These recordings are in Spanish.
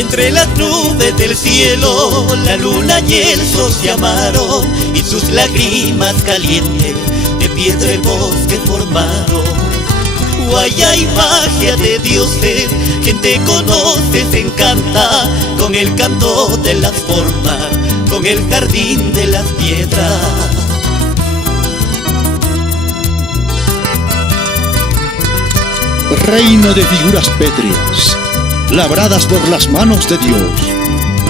Entre las nubes del cielo, la luna y el sol se amaron, y sus lágrimas calientes de piedra el bosque formaron. Guaya y magia de dioses, quien te conoce se encanta con el canto de las formas, con el jardín de las piedras. Reino de figuras pétreas, labradas por las manos de Dios.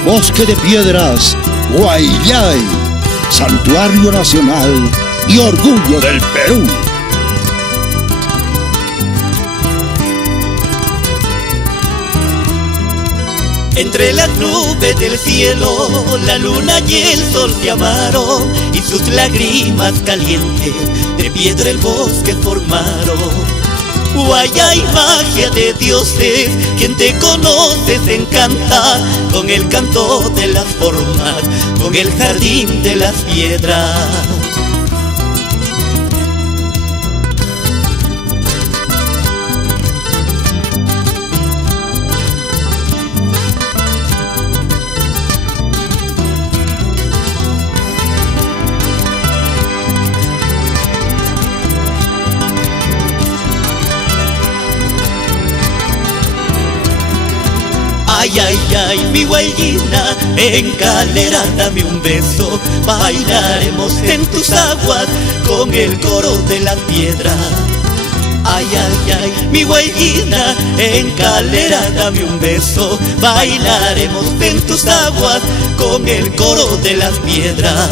Bosque de piedras, Guayllay, santuario nacional y orgullo del Perú. Entre las nubes del cielo, la luna y el sol se amaron, y sus lágrimas calientes de piedra el bosque formaron. Guaya y magia de dioses, quien te conoce se encanta con el canto de las formas, con el jardín de las piedras. Ay, ay, ay, mi guayina, en Calera dame un beso. Bailaremos en tus aguas con el coro de las piedras. Ay, ay, ay, mi guayina, en Calera dame un beso. Bailaremos en tus aguas con el coro de las piedras.